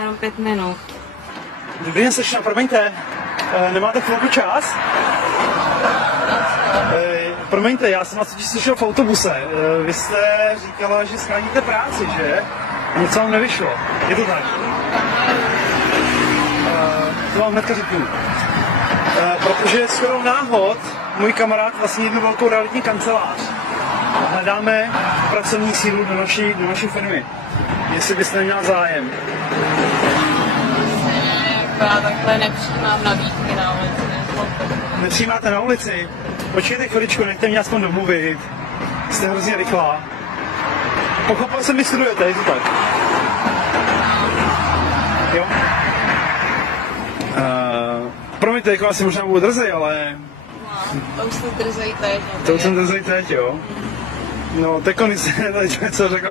Jenom 5 minut. Dobrý den, slečna, promiňte. Nemáte chvilku čas? Promiňte, já jsem vás totiž slyšel v autobuse. Vy jste říkala, že scháníte práci, že? A něco vám nevyšlo. Je to tak? To vám hnedka řeknu. Protože shodou náhod můj kamarád vlastně jednu velkou realitní kancelář. Hledáme pracovní sílu do naší firmy. Jestli byste neměla zájem. Já takhle nepřijímám nabídky na ulici. Nepřijímáte na ulici? Počkejte chviličku, nechte mě aspoň domluvit. Jste hrozně rychlá. Pochopil jsem, vy studujete, je to tak? Jo? Promiňte, jako asi možná budu drzej, ale... To už jsem drzej teď. To už jsem drzej teď, jo? No, tekony se co řekl.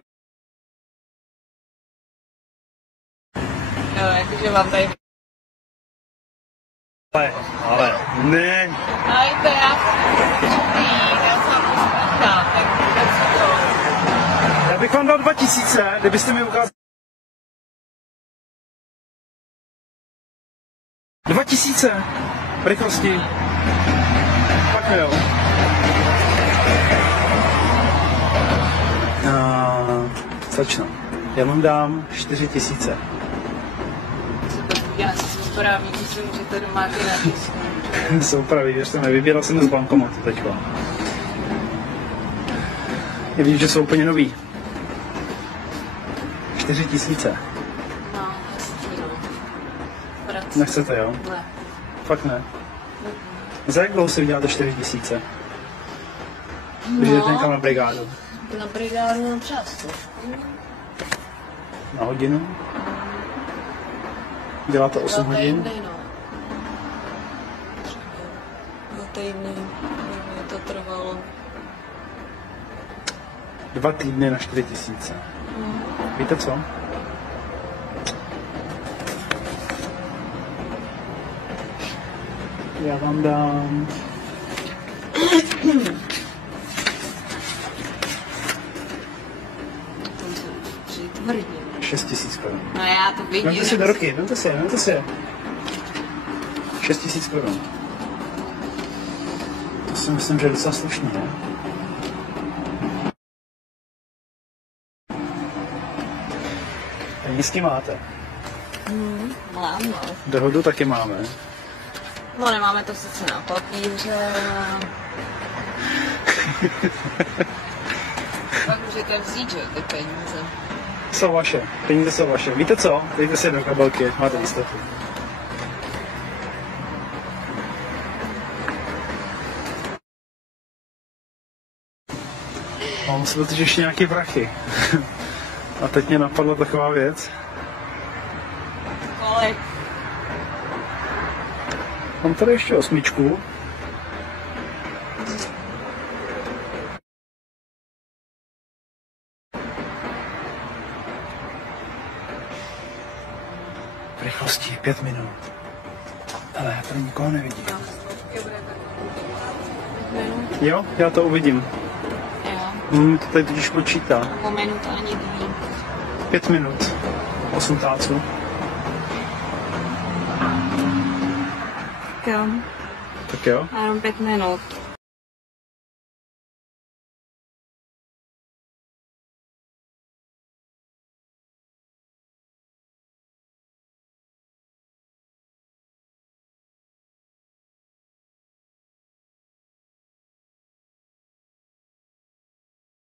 Jo, jakože vám tady... Ale, ne. Hejte, já se vám pospíchám, tak vůbec to. Já bych vám dal 2000, kdybyste mi ukázali. 2000 v rychlosti. Pak jo. Slečno, já vám dám 4000. Já si vypadám, myslím, že to doma ty natisku. Jsou pravý, věřte mi, vybíral jsem z bankomatu teďka. Já vidím, že jsou úplně nový. 4000. No, hezký, no. Nechcete, jo? Ne. Fakt ne. Za jak dlouho si vyděláte 4000? Když jdete někam na brigádu? Na brigádu mám často. Na hodinu? Děláte 8 hodin? Týdny, no. 2 týdny, mi to trvalo. 2 týdny na 4000. Víte co? Já vám dám... Tvrdě. 6000 korun. No já to vidím. Vemte si do ruky, vemte si. 6000 korun. To si myslím, že je docela slušný, ne? Penízky máte. Mám, no. Dohodu taky máme. No nemáme to sice na papíře. Pak můžete vzít, že ty peníze. Jsou vaše, peníze jsou vaše. Víte co? Dejte si do kabelky, máte jistotu. Mám si totiž ještě nějaký prachy. A teď mě napadla taková věc. Kolik? Mám tady ještě 8. V rychlosti 5 minut. Ale já tady nikoho nevidím. Jo, já to uvidím. Jo. To tady totiž počítá. Po minutu ani 2. 5 minut. 8 táců. Jo. Tak jo. Jenom 5 minut.